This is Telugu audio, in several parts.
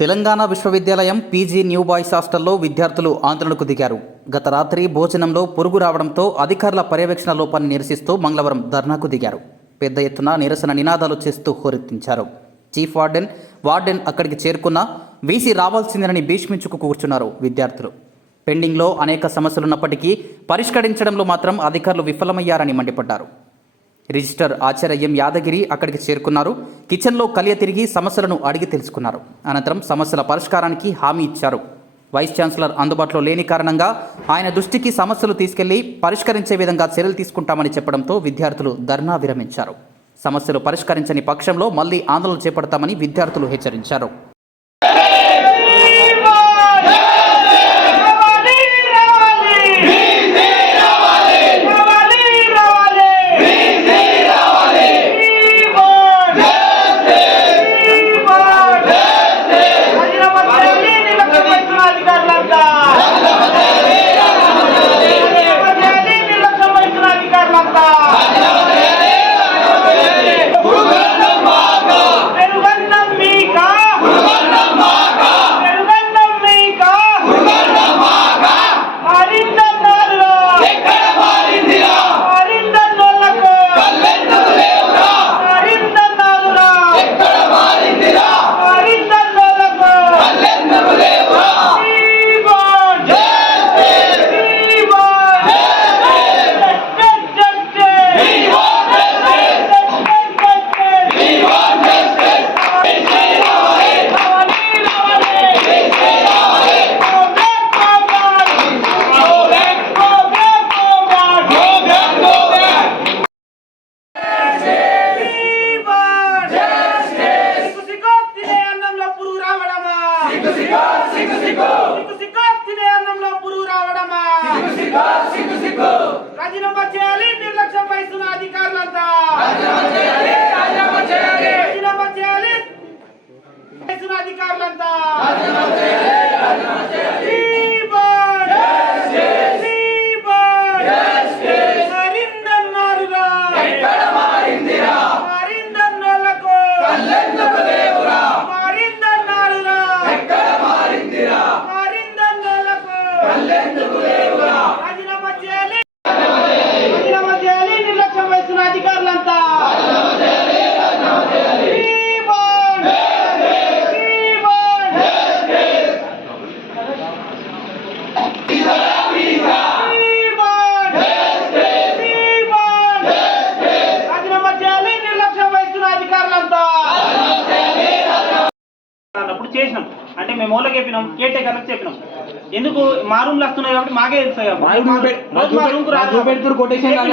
తెలంగాణ విశ్వవిద్యాలయం పీజీ న్యూ బాయ్స్ హాస్టల్లో విద్యార్థులు ఆందోళనకు దిగారు. గత రాత్రి భోజనంలో పురుగు రావడంతో అధికారుల పర్యవేక్షణ లోపాన్ని నిరసిస్తూ మంగళవారం ధర్నాకు దిగారు. పెద్ద ఎత్తున నిరసన నినాదాలు చేస్తూ హోరెత్తించారు. చీఫ్ వార్డెన్ వార్డెన్ అక్కడికి చేరుకున్న వీసీ రావాల్సిందేనని భీష్మించుకు కూర్చున్నారు విద్యార్థులు. పెండింగ్లో అనేక సమస్యలున్నప్పటికీ పరిష్కరించడంలో మాత్రం అధికారులు విఫలమయ్యారని మండిపడ్డారు. రిజిస్టర్ ఆచార్యం యాదగిరి అక్కడికి చేరుకున్నారు. కిచెన్లో కలియ తిరిగి సమస్యలను అడిగి తెలుసుకున్నారు. అనంతరం సమస్యల పరిష్కారానికి హామీ ఇచ్చారు. వైస్ ఛాన్సలర్ అందుబాటులో లేని కారణంగా ఆయన దృష్టికి సమస్యలు తీసుకెళ్ళి పరిష్కరించే విధంగా చర్యలు తీసుకుంటామని చెప్పడంతో విద్యార్థులు ధర్నా విరమించారు. సమస్యలు పరిష్కరించని పక్షంలో మళ్ళీ ఆందోళన చేపడతామని విద్యార్థులు హెచ్చరించారు. రాజీనామా చేయాలి నిర్లక్ష్యం వహిస్తున్న అధికారులంతా. రాజీనామా చేయాలి అధికారులంతా శ్రీమాన్ శ్రీమాన్ మారిందన్నారుగా మారిందన్నోళ్ళకు మారిందన్నారుగా మారిందన్నోళ్ళకు రాజీనామా చేయాలి రాజీనామా చేయాలి నిర్లక్ష్యం వహిస్తున్న అధికారులంతా శ్రీమాన్ శ్రీమాన్ శ్రీమాన్ శ్రీమాన్ రాజీనామా చేయాలి నిర్లక్ష్యం వహిస్తున్న అధికారులంతా అప్పుడు చేసినాం. అంటే మేము ఓళ్ళకి చెప్పినాం కేర్ టేకర్లకు చెప్పినాం. ఎందుకు? మా రూమ్లు వస్తున్నాయి కాబట్టి మాకే.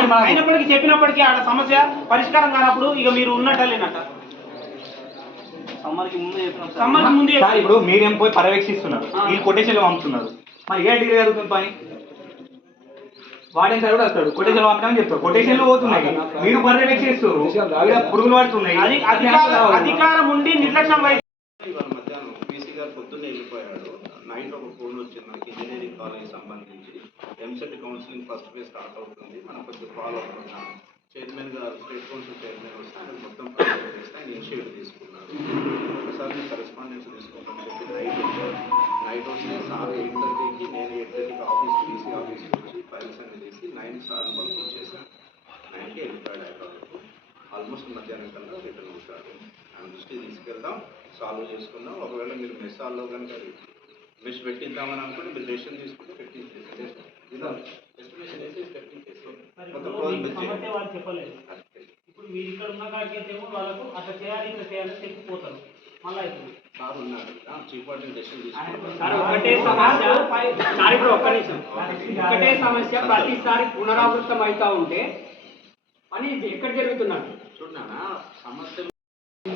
మాకు. అయినప్పటికీ చెప్పినప్పటికీ ఆడ సమస్య పరిష్కారం కానప్పుడు ఇక మీరు ఉన్నట్ట లేనట్ట ముందు చెప్పినాం. ఇప్పుడు మీరేం పోయి పర్యవేక్షిస్తున్నారు. ఈ కొటేషన్లు పంపుతున్నారు. మరి ఏ డిగ్రీ జరుగుతుంది పని? వాడేం సార్ కూడా వస్తాడు. కొటేషన్లు పంపడానికి చెప్తారు కొటేషన్లు పోతున్నాయి. మీరు పర్యవేక్షిస్తారు ఈడ పురుగులు పడుతున్నాయి. అధికారం ఉండి నిర్లక్ష్యం వహిస్తుంది ఇవాళ మధ్యాహ్నం పీసీ గారు పొద్దున్నే వెళ్ళిపోయాడు నైట్ ఒక ఫోన్ వచ్చింది నాకు ఇంజనీరింగ్ కాలేజ్ సంబంధించి EAMCET counselling first phase start అవుతుంది. మనం కొంచెం ఫాలో అవుతున్నాం చైర్మన్ గారు స్టేట్ కౌన్సిల్ చైర్మన్ వస్తే ఆయన మొత్తం ప్రజెంట్ చేస్తే ఆయన ఇనిషియేటివ్ తీసుకున్నారు. ఒకసారి కరెస్పాండెన్స్ తీసుకోమని చెప్పి నైట్ నైట్ వచ్చి సార్ ఎయిట్ థర్టీకి నేను ఎయిట్ థర్టీకి ఆఫీస్ తీసి ఆఫీస్కి వచ్చి ఫైల్స్ అన్ని తీసి నైన్ సార్ పంపించేసాను నైన్కి వెళ్ళిపోయాడు హైదరాబాద్కు ఆల్మోస్ట్ మధ్యాహ్నం కల్లా రిటర్న్ అవుతాడు ఆయన దృష్టి తీసుకెళ్దాం సాల్వ్ చేసుకుందాం. ఒకవేళ మీరు మెస్ హాల్లో కనుక మెస్ పెట్టిద్దామని అనుకుంటే మీరు డెసిషన్ తీసుకుంటే మరి ఇప్పుడు మీరు ఇక్కడ ఉన్న కాడికి ఏమో వాళ్ళకు అట్లా చేయాలి ఇట్లా చేయాలని చెప్పిపోతారు మళ్ళీ ఇప్పుడు. సార్ చీఫ్ డెసిషన్ ఒకటే సమస్య. సార్ ఇప్పుడు ఒక్క నిమిషం. ఒకటే సమస్య ప్రతిసారి పునరావృతం అవుతా ఉంటే పని ఎక్కడ జరుగుతున్నట్టు చూడనా సమస్య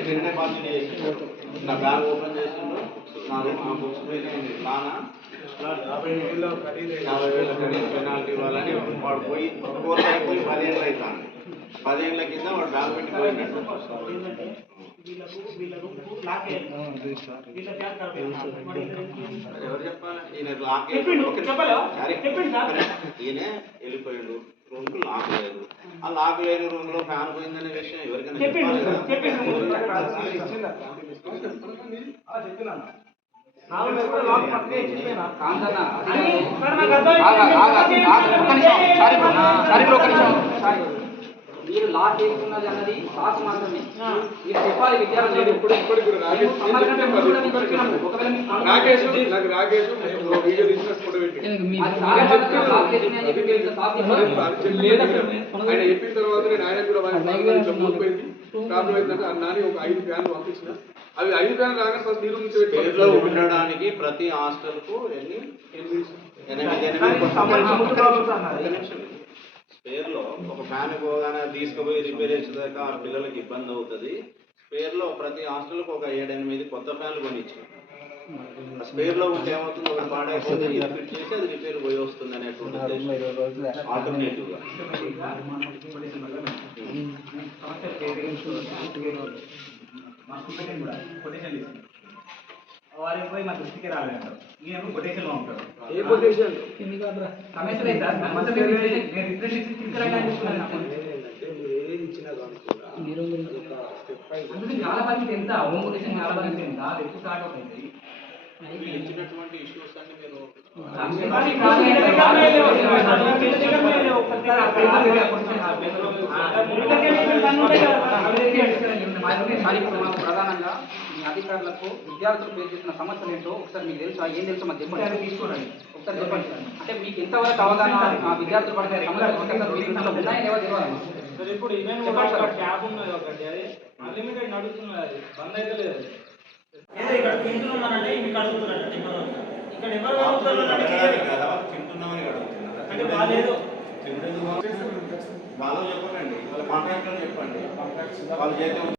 నిన్నే నా బ్యాంక్ ఓపెన్ చేసిండు నా నా బుక్స్ యాభై వేల ఖరీదు పెనాల్టీ ఇవ్వాలని వాడు పోయి కోర్టు అయిపోయి పదిహేను అవుతాను పదేళ్ళ కింద వాడు బ్యాగ్ రూమ్? ఎవరు చెప్పాలి ఈయన లాక్ వెళ్ళిపోయాడు. రూమ్కు లాక్ లేదు ఆ లాక్ లేని రూమ్లో ఫ్యాన్ పోయిందనే విషయం ఎవరికైనా చెప్పాలి మీరు వేస్తున్నది అన్నది సాకు మాత్రమే. మీరు చెప్పాలి విద్యార్థులు. ఇప్పుడు ఇప్పుడు ఇప్పుడు రాకేష్ రాకేష్ నాకు వీడియో ఫోటో. ఆయన చెప్పిన తర్వాత నేను ఆయన కూడా ప్రాబ్లం ఒక ఐదు ఫ్యాన్లు పంపించిన. అవి ఐదు ఫ్యాన్లు రాగానే ఫస్ట్ నీరు నుంచి పేరులో ఉండడానికి ప్రతి హాస్టల్కు ఎన్ని? ఎనిమిది. ఎనిమిది స్పేర్లో ఒక ఫ్యాన్ పోగానే తీసుకుపోయి రిపేర్ చేసేదాకా ఆ పిల్లలకి ఇబ్బంది అవుతుంది. స్పేర్లో ప్రతి హాస్టల్కి ఒక ఏడెనిమిది కొత్త ఫ్యాన్లు కొనిచ్చాం ఆ స్పేర్లో ఉంటే ఏమవుతుంది? ఒక పాడైపోతే ఇది ఫిట్ చేసి అది రిపేర్ పోయి వస్తుంది అనేటువంటి ఆల్టర్నేటివ్గా వారికి పోయి మా దృష్టికి నేను ఉంటాడు ఏ సమస్య లేదు సార్. సమస్య లేదు. నేను రిఫ్రెష్ అందుకే చాలా మంది ఎంత హోమ్ చాలా మంది ఎంత అది ఎక్కువ స్టార్ట్ అవుతుంది వీళ్ళు ఇచ్చినటువంటి ఇష్యూస్ అన్ని మీరు కానీ మా ఇప్పుడు మనం ప్రధానంగా మీ అధికారులకు విద్యార్థులు ఫేస్ చేసిన సమస్యలు ఏంటో ఒకసారి మీకు తెలుసా? ఏం తెలుసో మాకు చెప్పండి తీసుకోండి. ఒకసారి చెప్పండి అంటే మీకు ఎంతవరకు అవగాహన ఆ విద్యార్థులు పడిన సమస్యలు ఉన్నాయని ఎవరు తెలియాలి సార్ ఇప్పుడు ఈవెంట్ కూడా ఒక ట్యాబ్ ఉన్నది ఒకటి అది అన్లిమిటెడ్ నడుస్తున్నది అది బంద్ అయితే లేదు. అది. ఏదో ఇక్కడ తింటున్నానంటే మీకు అడుగుతున్నారంటే ఎవరు? ఇక్కడ ఎవరు అడుగుతున్నారంటే తింటున్నామని అడుగుతున్నారు. అంటే వాళ్ళేదో వాళ్ళు చెప్పకండి వాళ్ళ కాంట్రాక్టర్ చెప్పండి వాళ్ళు చేతే